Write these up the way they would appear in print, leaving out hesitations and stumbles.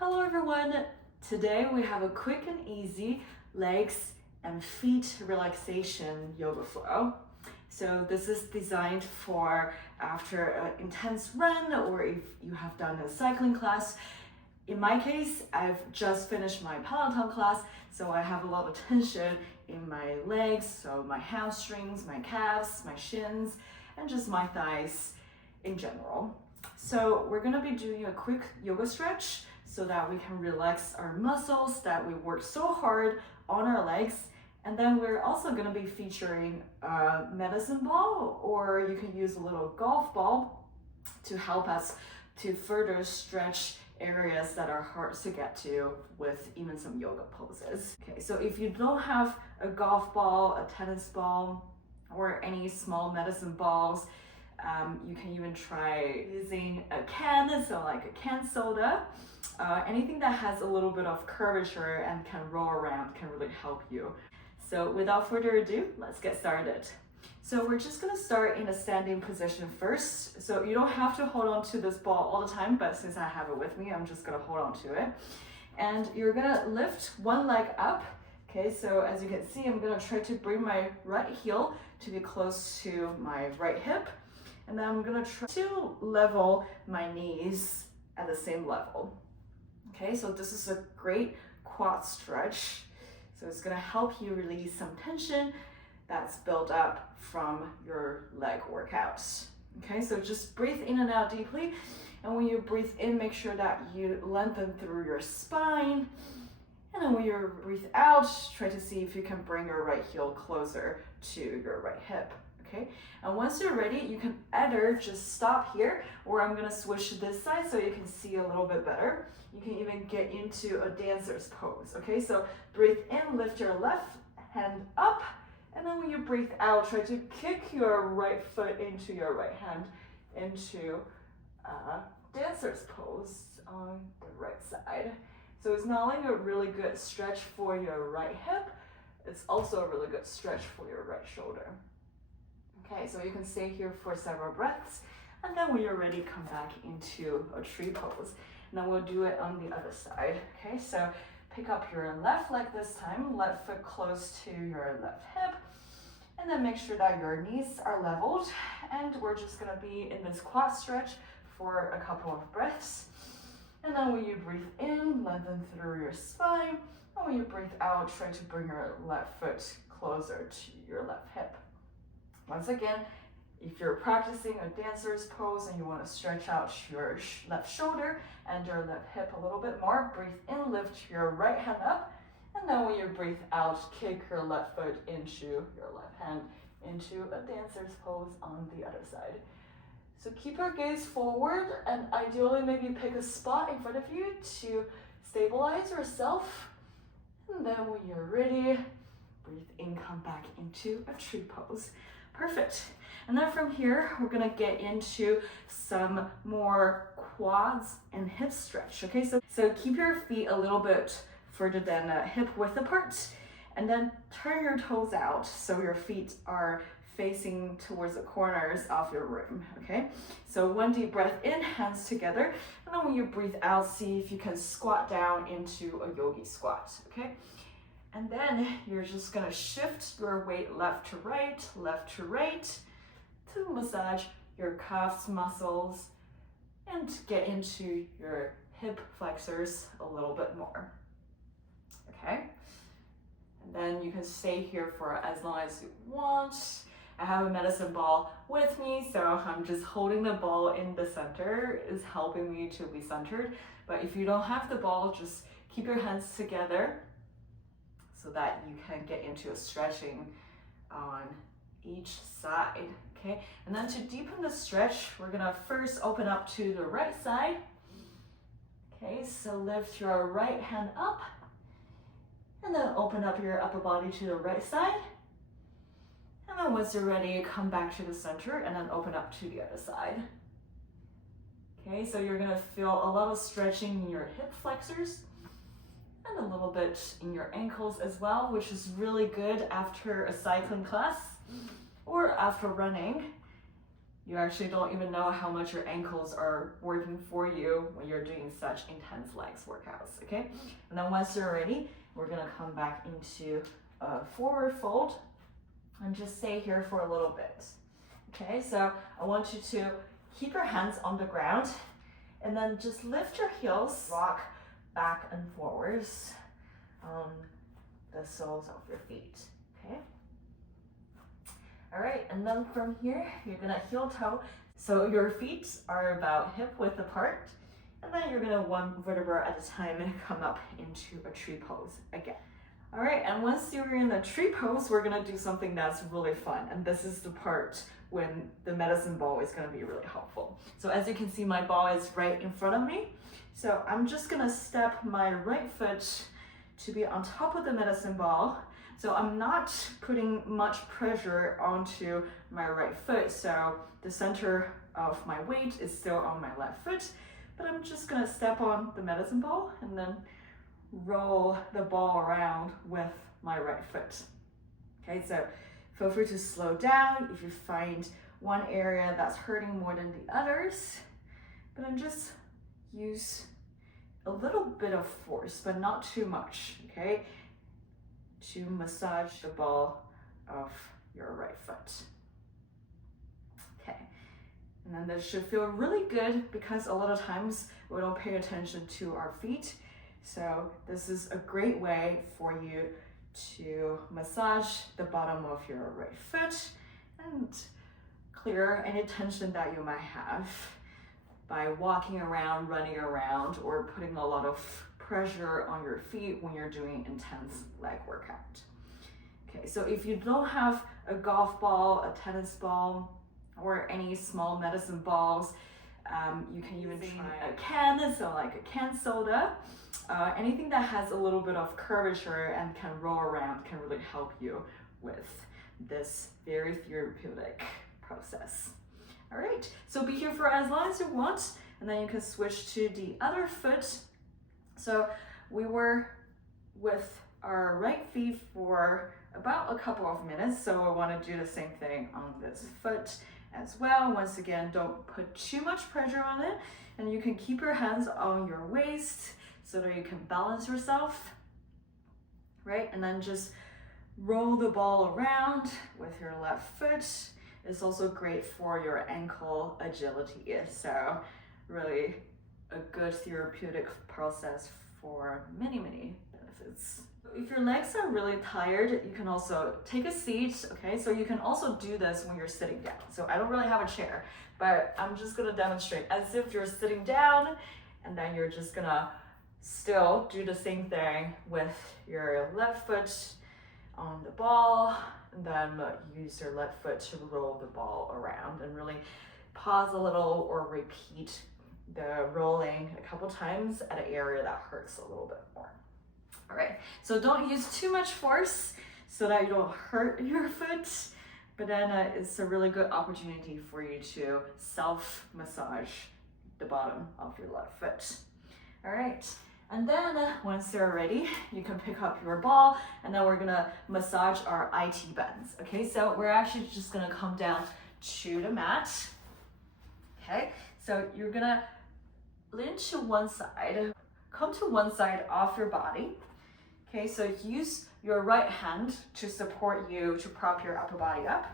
Hello everyone! Today we have a quick and easy legs and feet relaxation yoga flow. So this is designed for after an intense run or if you have done a cycling class. In my case, I've just finished my Peloton class, so I have a lot of tension in my legs, so my hamstrings, my calves, my shins, and just my thighs in general. So we're gonna be doing a quick yoga stretch so that we can relax our muscles that we work so hard on our legs. And then we're also gonna be featuring a medicine ball, or you can use a little golf ball to help us to further stretch areas that are hard to get to with even some yoga poses. Okay, so if you don't have a golf ball, a tennis ball, or any small medicine balls, you can even try using a can, so like a canned soda. Anything that has a little bit of curvature and can roll around can really help you. So without further ado, let's get started. So we're just gonna start in a standing position first. So you don't have to hold on to this ball all the time, but since I have it with me, I'm just gonna hold on to it. And you're gonna lift one leg up. Okay, so as you can see, I'm gonna try to bring my right heel to be close to my right hip. And then I'm gonna try to level my knees at the same level. Okay, so this is a great quad stretch. So it's gonna help you release some tension that's built up from your leg workouts. Okay, so just breathe in and out deeply. And when you breathe in, make sure that you lengthen through your spine. And then when you breathe out, try to see if you can bring your right heel closer to your right hip. Okay, and once you're ready, you can either just stop here, or I'm gonna switch to this side so you can see a little bit better. You can even get into a dancer's pose. Okay, so breathe in, lift your left hand up, and then when you breathe out, try to kick your right foot into your right hand into dancer's pose on the right side. So it's not only a really good stretch for your right hip, it's also a really good stretch for your right shoulder. Okay, so you can stay here for several breaths, and then when you're ready, come back into a tree pose. And then we'll do it on the other side. Okay, so pick up your left leg this time, left foot close to your left hip, and then make sure that your knees are leveled. And we're just gonna be in this quad stretch for a couple of breaths. And then when you breathe in, lengthen through your spine. And when you breathe out, try to bring your left foot closer to your left hip. Once again, if you're practicing a dancer's pose and you want to stretch out your left shoulder and your left hip a little bit more, breathe in, lift your right hand up, and then when you breathe out, kick your left foot into your left hand into a dancer's pose on the other side. So keep your gaze forward, and ideally maybe pick a spot in front of you to stabilize yourself. And then when you're ready, breathe in, come back into a tree pose. Perfect. And then from here, we're gonna get into some more quads and hip stretch. Okay, so keep your feet a little bit further than hip width apart, and then turn your toes out so your feet are facing towards the corners of your room. Okay, so one deep breath in, hands together, and then when you breathe out, see if you can squat down into a yogi squat. Okay. And then you're just gonna shift your weight left to right to massage your calves muscles and get into your hip flexors a little bit more. Okay? And then you can stay here for as long as you want. I have a medicine ball with me, so I'm just holding the ball in the center, is helping me to be centered. But if you don't have the ball, just keep your hands together so that you can get into a stretching on each side, okay? And then to deepen the stretch, we're gonna first open up to the right side. Okay, so lift your right hand up, and then open up your upper body to the right side. And then once you're ready, come back to the center and then open up to the other side. Okay, so you're gonna feel a lot of stretching in your hip flexors, and a little bit in your ankles as well, which is really good after a cycling class or after running. You actually don't even know how much your ankles are working for you when you're doing such intense legs workouts, okay? And then once you're ready, we're gonna come back into a forward fold and just stay here for a little bit. Okay, so I want you to keep your hands on the ground and then just lift your heels, rock back and forwards on the soles of your feet, okay? All right, and then from here, you're gonna heel toe. So your feet are about hip width apart, and then you're gonna one vertebra at a time come up into a tree pose again. All right, and once you're in the tree pose, we're gonna do something that's really fun, and this is the part when the medicine ball is gonna be really helpful. So as you can see, my ball is right in front of me. So I'm just gonna step my right foot to be on top of the medicine ball. So I'm not putting much pressure onto my right foot, so the center of my weight is still on my left foot, but I'm just gonna step on the medicine ball and then roll the ball around with my right foot. Okay, so feel free to slow down if you find one area that's hurting more than the others, but then just use a little bit of force, but not too much, okay? To massage the ball of your right foot. Okay, and then this should feel really good because a lot of times we don't pay attention to our feet. So this is a great way for you to massage the bottom of your right foot and clear any tension that you might have by walking around, running around, or putting a lot of pressure on your feet when you're doing intense leg workout. Okay, so if you don't have a golf ball, a tennis ball, or any small medicine balls, you can even try a can, so like a canned soda. Anything that has a little bit of curvature and can roll around can really help you with this very therapeutic process. All right, so be here for as long as you want, and then you can switch to the other foot. So we were with our right feet for about a couple of minutes, so I want to do the same thing on this foot as well. Once again, don't put too much pressure on it, and you can keep your hands on your waist so that you can balance yourself, right? And then just roll the ball around with your left foot. It's also great for your ankle agility, so really a good therapeutic process for many benefits. If your legs are really tired, you can also take a seat, okay? So you can also do this when you're sitting down. So I don't really have a chair, but I'm just gonna demonstrate as if you're sitting down, and then you're just gonna still do the same thing with your left foot on the ball, and then use your left foot to roll the ball around, and really pause a little or repeat the rolling a couple times at an area that hurts a little bit more. All right, so don't use too much force so that you don't hurt your foot, but then it's a really good opportunity for you to self-massage the bottom of your left foot. All right, and then once you're ready, you can pick up your ball, and then we're gonna massage our IT bands. Okay, so we're actually just gonna come down to the mat. Okay, so you're gonna lean to one side, come to one side of your body. Okay, so use your right hand to support you to prop your upper body up.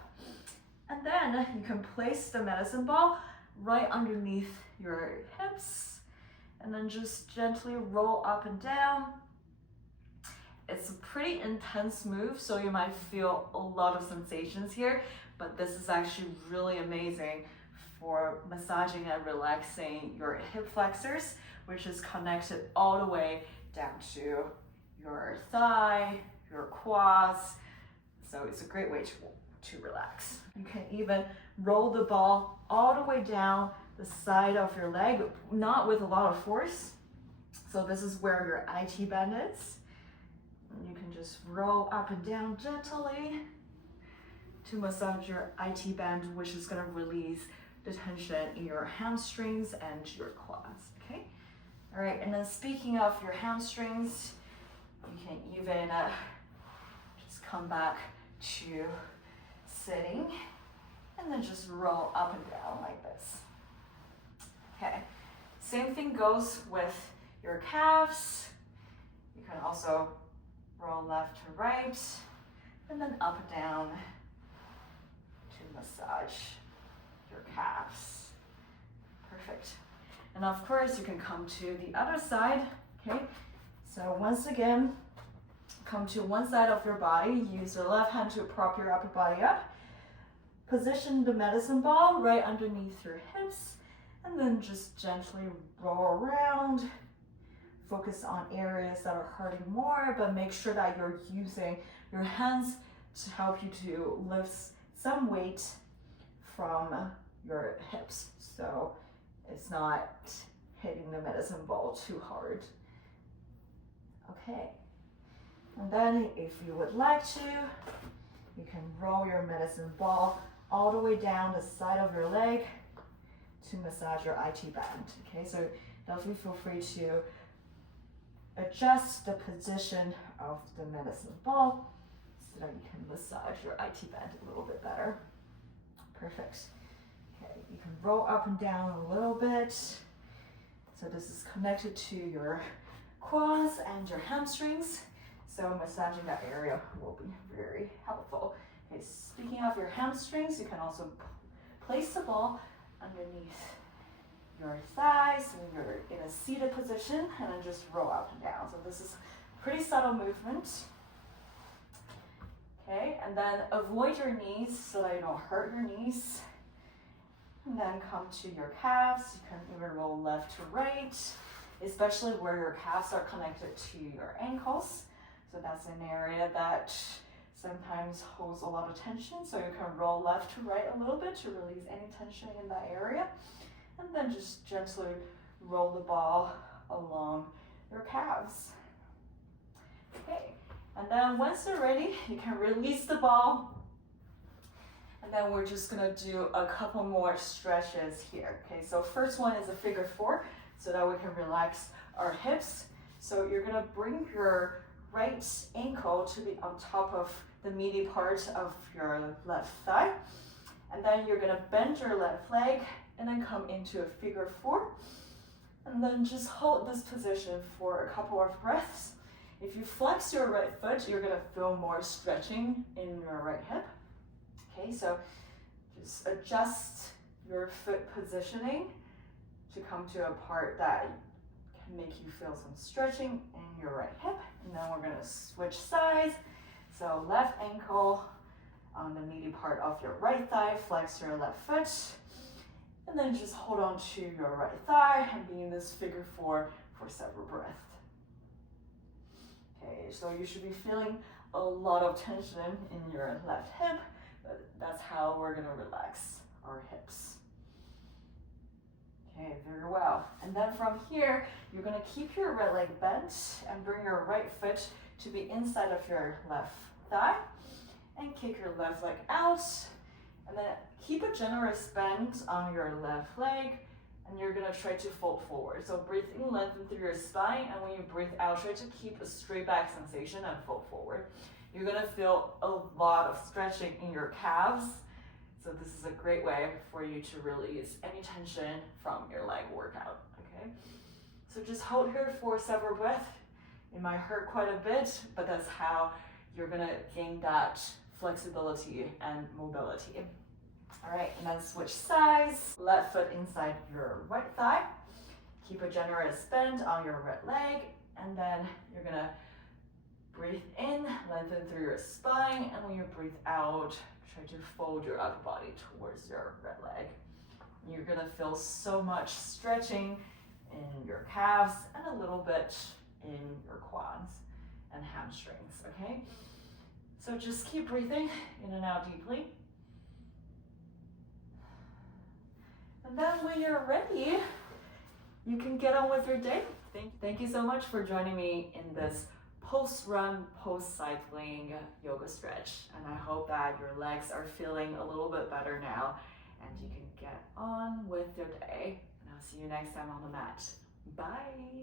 And then you can place the medicine ball right underneath your hips, and then just gently roll up and down. It's a pretty intense move, so you might feel a lot of sensations here, but this is actually really amazing for massaging and relaxing your hip flexors, which is connected all the way down to your thigh, your quads. So it's a great way to relax. You can even roll the ball all the way down the side of your leg, not with a lot of force. So this is where your IT band is. And you can just roll up and down gently to massage your IT band, which is gonna release the tension in your hamstrings and your quads, okay? All right, and then speaking of your hamstrings, you can even just come back to sitting. and then just roll up and down like this. Okay, same thing goes with your calves. You can also roll left to right, and then up and down to massage your calves. Perfect. And of course, you can come to the other side, okay? So once again, come to one side of your body, use your left hand to prop your upper body up. Position the medicine ball right underneath your hips, and then just gently roll around. Focus on areas that are hurting more, but make sure that you're using your hands to help you to lift some weight from your hips, so it's not hitting the medicine ball too hard. Okay, and then if you would like to, you can roll your medicine ball all the way down the side of your leg to massage your IT band. Okay, so definitely feel free to adjust the position of the medicine ball so that you can massage your IT band a little bit better. Perfect. Okay, you can roll up and down a little bit. So this is connected to your quads and your hamstrings. So massaging that area will be very helpful. Okay, speaking of your hamstrings, you can also place the ball underneath your thighs when you're in a seated position, and then just roll up and down. So this is a pretty subtle movement. Okay, and then avoid your knees so that you don't hurt your knees. And then come to your calves. You can even roll left to right, especially where your calves are connected to your ankles. So that's an area that sometimes holds a lot of tension. So you can roll left to right a little bit to release any tension in that area. And then just gently roll the ball along your calves. Okay, and then once you're ready, you can release the ball. And then we're just gonna do a couple more stretches here. Okay, so first one is a figure 4, so that we can relax our hips. So you're gonna bring your right ankle to be on top of the meaty part of your left thigh. And then you're gonna bend your left leg and then come into a figure 4. And then just hold this position for a couple of breaths. If you flex your right foot, you're gonna feel more stretching in your right hip. Okay, so just adjust your foot positioning to come to a part that can make you feel some stretching in your right hip. And then we're gonna switch sides. So left ankle on the meaty part of your right thigh, flex your left foot. And then just hold on to your right thigh and be in this figure 4 for several breaths. Okay, so you should be feeling a lot of tension in your left hip, but that's how we're gonna relax our hips. Okay, very well. And then from here, you're gonna keep your right leg bent and bring your right foot to be inside of your left thigh and kick your left leg out. And then keep a generous bend on your left leg, and you're gonna try to fold forward. So breathe in, lengthen through your spine, and when you breathe out, try to keep a straight back sensation and fold forward. You're gonna feel a lot of stretching in your calves. So this is a great way for you to release any tension from your leg workout, okay? So just hold here for several breaths. It might hurt quite a bit, but that's how you're gonna gain that flexibility and mobility. All right, and then switch sides. Left foot inside your right thigh. Keep a generous bend on your right leg, and then you're gonna breathe in, lengthen through your spine, and when you breathe out, try to fold your upper body towards your right leg. You're gonna feel so much stretching in your calves and a little bit in your quads and hamstrings, okay? So just keep breathing in and out deeply. And then when you're ready, you can get on with your day. Thank you so much for joining me in this post-run, post-cycling yoga stretch. And I hope that your legs are feeling a little bit better now and you can get on with your day. And I'll see you next time on the mat. Bye.